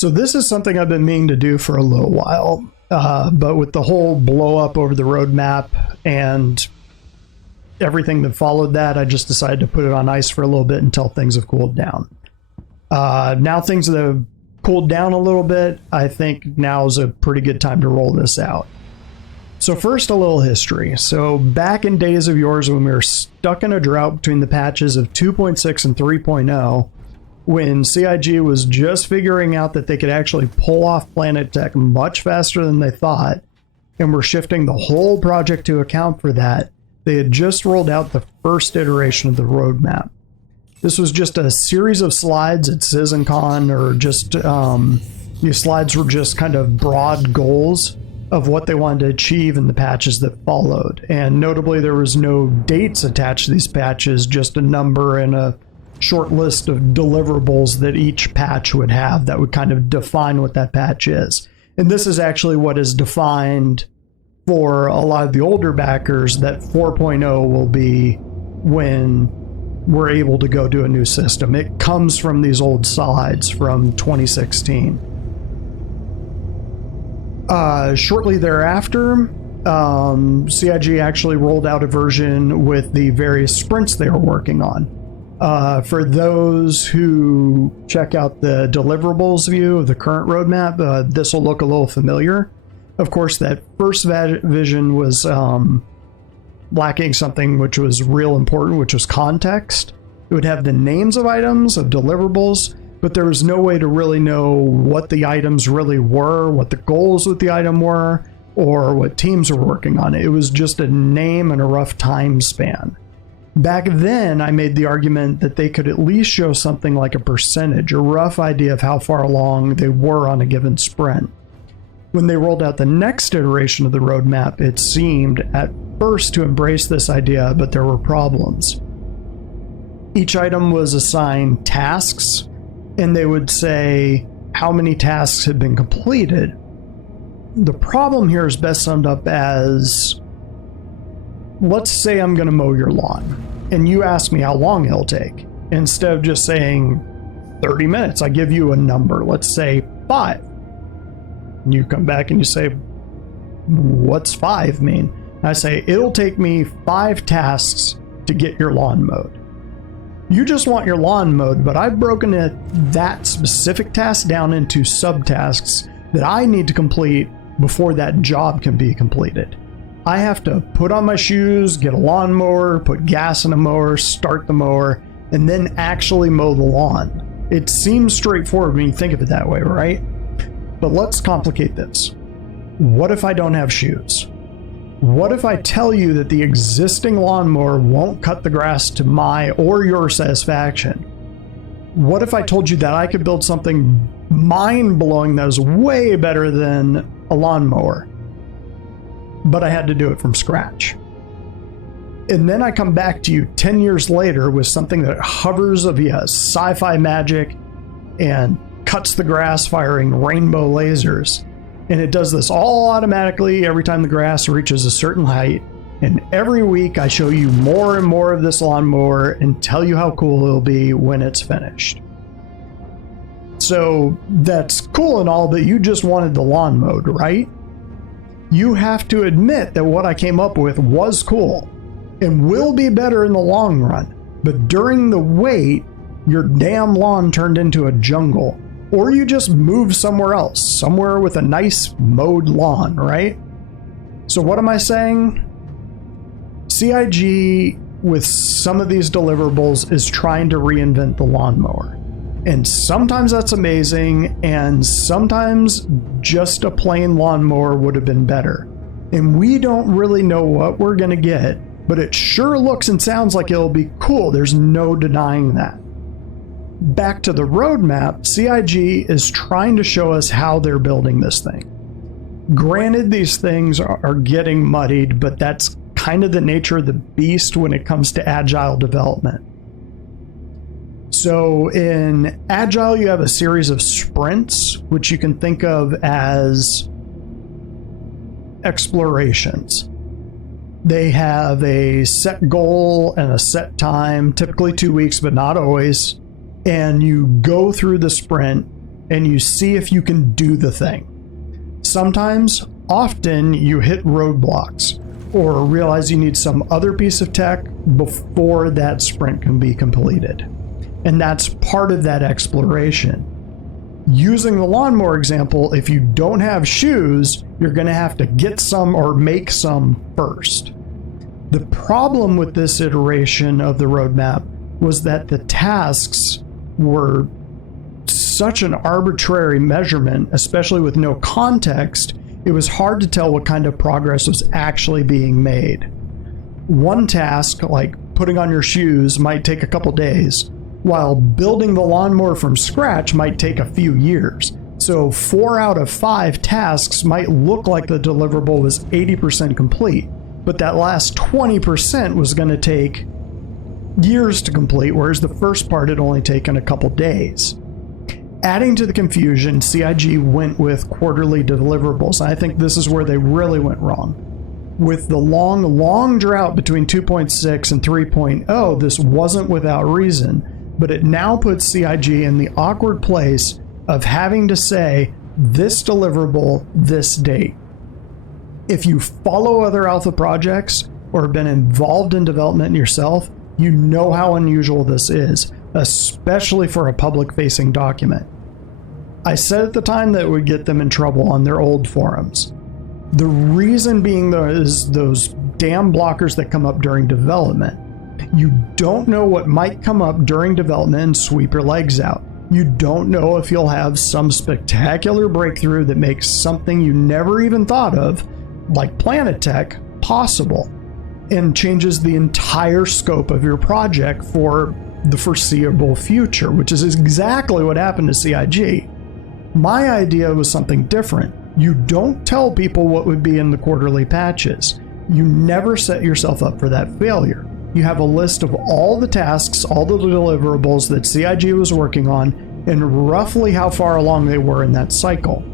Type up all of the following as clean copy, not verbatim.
So this is something I've been meaning to do for a little while, but with the whole blow up over the roadmap and everything that followed that, I just decided to put it on ice for a little bit until things have cooled down. Now things have cooled down a little bit. I think now is a pretty good time to roll this out. So first, a little history. So back in days of yours when we were stuck in a drought between the patches of 2.6 and 3.0, when CIG was just figuring out that they could actually pull off Planet Tech much faster than they thought, and were shifting the whole project to account for that, they had just rolled out the first iteration of the roadmap. This was just a series of slides at CitizenCon, or just these slides were just kind of broad goals of what they wanted to achieve in the patches that followed. And notably, there was no dates attached to these patches, just a number and a short list of deliverables that each patch would have that would kind of define what that patch is. And this is actually what is defined for a lot of the older backers, that 4.0 will be when we're able to go to a new system. It comes from these old slides from 2016. Shortly thereafter, CIG actually rolled out a version with the various sprints they were working on. For those who check out the deliverables view of the current roadmap, this will look a little familiar. Of course, that first vision was lacking something which was real important, which was context. It would have the names of items, of deliverables, but there was no way to really know what the items really were, what the goals with the item were, or what teams were working on it. It was just a name and a rough time span. Back then, I made the argument that they could at least show something like a percentage, a rough idea of how far along they were on a given sprint. When they rolled out the next iteration of the roadmap, it seemed at first to embrace this idea, but there were problems. Each item was assigned tasks, and they would say how many tasks had been completed. The problem here is best summed up as, let's say I'm going to mow your lawn, and you ask me how long it'll take. Instead of just saying 30 minutes, I give you a number, let's say 5. And you come back and you say, what's 5 mean? And I say, it'll take me 5 tasks to get your lawn mowed. You just want your lawn mowed, but I've broken that specific task down into subtasks that I need to complete before that job can be completed. I have to put on my shoes, get a lawnmower, put gas in a mower, start the mower, and then actually mow the lawn. It seems straightforward when you think of it that way, right? But let's complicate this. What if I don't have shoes? What if I tell you that the existing lawnmower won't cut the grass to my or your satisfaction? What if I told you that I could build something mind-blowing that is way better than a lawnmower, but I had to do it from scratch? And then I come back to you 10 years later with something that hovers via sci-fi magic and cuts the grass firing rainbow lasers. And it does this all automatically every time the grass reaches a certain height. And every week I show you more and more of this lawnmower and tell you how cool it'll be when it's finished. So that's cool and all, but you just wanted the lawn mowed, right? You have to admit that what I came up with was cool and will be better in the long run. But during the wait, your damn lawn turned into a jungle. Or you just moved somewhere else, somewhere with a nice mowed lawn, right? So what am I saying? CIG, with some of these deliverables, is trying to reinvent the lawnmower. And sometimes that's amazing, and sometimes just a plain lawnmower would have been better. And we don't really know what we're going to get, but it sure looks and sounds like it'll be cool. There's no denying that. Back to the roadmap, CIG is trying to show us how they're building this thing. Granted, these things are getting muddied, but that's kind of the nature of the beast when it comes to agile development. So in agile, you have a series of sprints, which you can think of as explorations. They have a set goal and a set time, typically 2 weeks, but not always. And you go through the sprint and you see if you can do the thing. Often you hit roadblocks or realize you need some other piece of tech before that sprint can be completed. And that's part of that exploration. Using the lawnmower example, if you don't have shoes, you're going to have to get some or make some first. The problem with this iteration of the roadmap was that the tasks were such an arbitrary measurement, especially with no context. It was hard to tell what kind of progress was actually being made. One task, like putting on your shoes, might take a couple days, while building the lawnmower from scratch might take a few years. So 4 out of 5 tasks might look like the deliverable was 80% complete, but that last 20% was going to take years to complete, whereas the first part had only taken a couple days. Adding to the confusion, CIG went with quarterly deliverables. I think this is where they really went wrong. With the long drought between 2.6 and 3.0, this wasn't without reason, but it now puts CIG in the awkward place of having to say, this deliverable, this date. If you follow other alpha projects or have been involved in development yourself, you know how unusual this is, especially for a public-facing document. I said at the time that it would get them in trouble on their old forums. The reason being is those damn blockers that come up during development. You don't know what might come up during development and sweep your legs out. You don't know if you'll have some spectacular breakthrough that makes something you never even thought of, like Planet Tech, possible, and changes the entire scope of your project for the foreseeable future, which is exactly what happened to CIG. My idea was something different. You don't tell people what would be in the quarterly patches. You never set yourself up for that failure. You have a list of all the tasks, all the deliverables that CIG was working on, and roughly how far along they were in that cycle.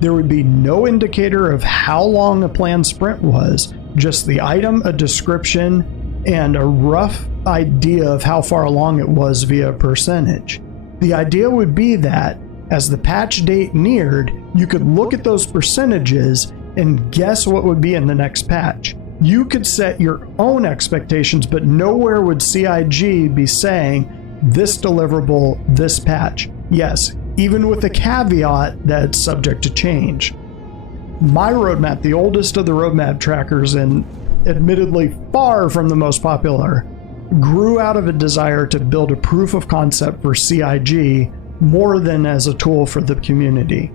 There would be no indicator of how long a planned sprint was, just the item, a description, and a rough idea of how far along it was via percentage. The idea would be that, as the patch date neared, you could look at those percentages and guess what would be in the next patch. You could set your own expectations, but nowhere would CIG be saying, this deliverable, this patch. Yes, even with the caveat that it's subject to change. My roadmap, the oldest of the roadmap trackers and admittedly far from the most popular, grew out of a desire to build a proof of concept for CIG more than as a tool for the community.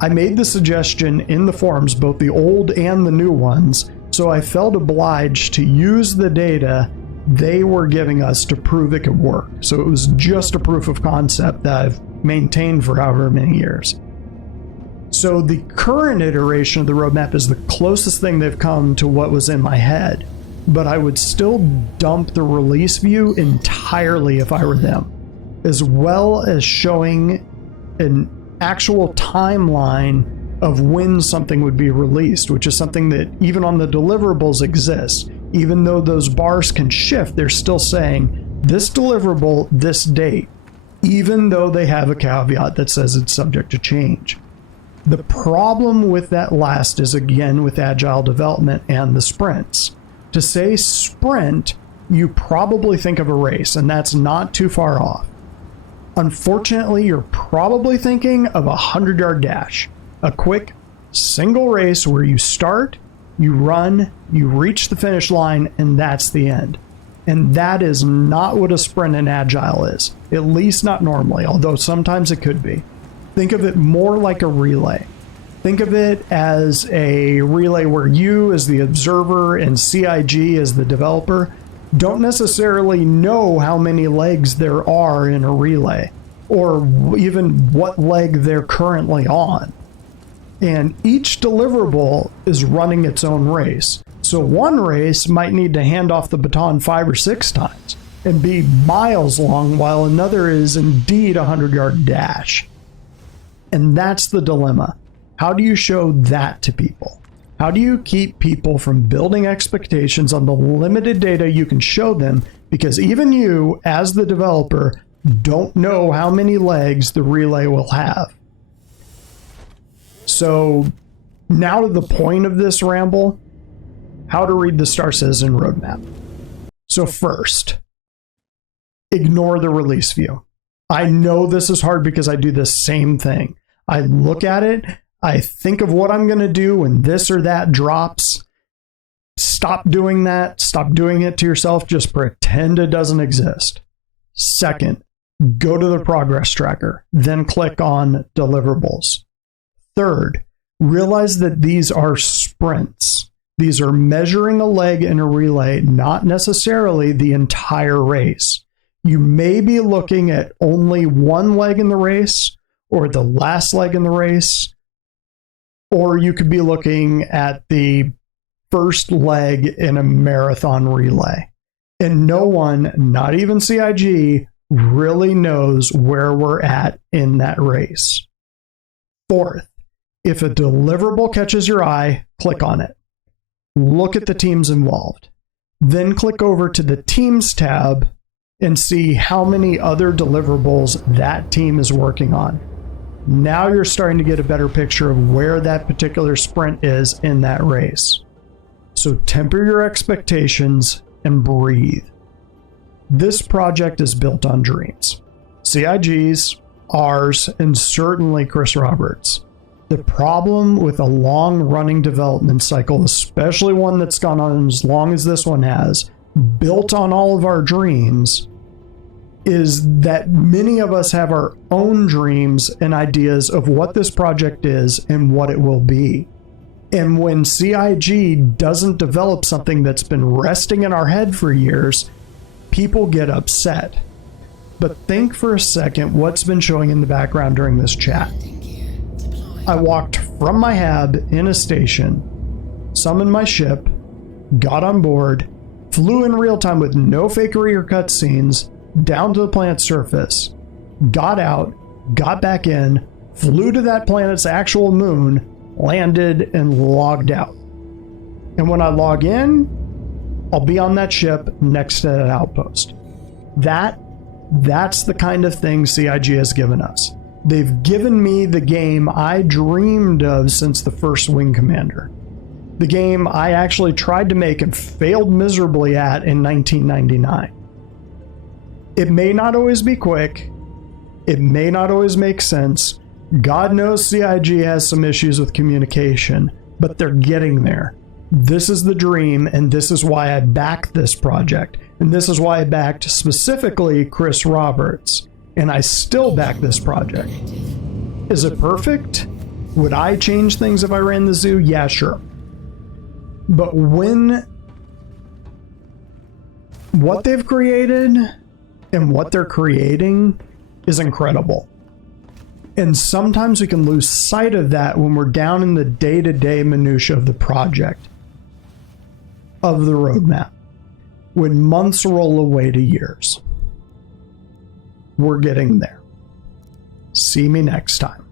I made the suggestion in the forums, both the old and the new ones, so I felt obliged to use the data they were giving us to prove it could work. So it was just a proof of concept that I've maintained for however many years. So the current iteration of the roadmap is the closest thing they've come to what was in my head, but I would still dump the release view entirely if I were them, as well as showing an actual timeline of when something would be released, which is something that even on the deliverables exists. Even though those bars can shift, they're still saying this deliverable, this date, even though they have a caveat that says it's subject to change. The problem with that last is, again, with agile development and the sprints. To say sprint, you probably think of a race, and that's not too far off. Unfortunately, you're probably thinking of a 100-yard dash, a quick single race where you start, you run, you reach the finish line, and that's the end. And that is not what a sprint in agile is, at least not normally, although sometimes it could be. Think of it more like a relay. Think of it as a relay where you, as the observer, and CIG, as the developer, don't necessarily know how many legs there are in a relay, or even what leg they're currently on. And each deliverable is running its own race. So one race might need to hand off the baton 5 or 6 times and be miles long, while another is indeed a 100-yard dash. And that's the dilemma. How do you show that to people? How do you keep people from building expectations on the limited data you can show them? Because even you, as the developer, don't know how many legs the relay will have. So now to the point of this ramble, how to read the Star Citizen roadmap. So first, ignore the release view. I know this is hard because I do the same thing. I look at it, I think of what I'm going to do when this or that drops. Stop doing that. Stop doing it to yourself. Just pretend it doesn't exist. Second, go to the progress tracker, then click on deliverables. Third, realize that these are sprints. These are measuring a leg in a relay, not necessarily the entire race. You may be looking at only one leg in the race or the last leg in the race, or you could be looking at the first leg in a marathon relay. And no one, not even CIG, really knows where we're at in that race. Fourth, if a deliverable catches your eye, click on it. Look at the teams involved. Then click over to the Teams tab and see how many other deliverables that team is working on. Now you're starting to get a better picture of where that particular sprint is in that race. So temper your expectations and breathe. This project is built on dreams. CIG's, ours, and certainly Chris Roberts. The problem with a long-running development cycle, especially one that's gone on as long as this one has, built on all of our dreams, is that many of us have our own dreams and ideas of what this project is and what it will be. And when CIG doesn't develop something that's been resting in our head for years, people get upset. But think for a second what's been showing in the background during this chat. I walked from my hab in a station, summoned my ship, got on board, flew in real time with no fakery or cutscenes, down to the planet's surface, got out, got back in, flew to that planet's actual moon, landed, and logged out. And when I log in, I'll be on that ship next to that outpost. That's the kind of thing CIG has given us. They've given me the game I dreamed of since the first Wing Commander. The game I actually tried to make and failed miserably at in 1999. It may not always be quick. It may not always make sense. God knows CIG has some issues with communication, but they're getting there. This is the dream, and this is why I backed this project. And this is why I backed specifically Chris Roberts. And I still back this project. Is it perfect? Would I change things if I ran the zoo? Yeah, sure. But when what they've created and what they're creating is incredible. And sometimes we can lose sight of that when we're down in the day-to-day minutia of the project, of the roadmap, when months roll away to years. We're getting there. See me next time.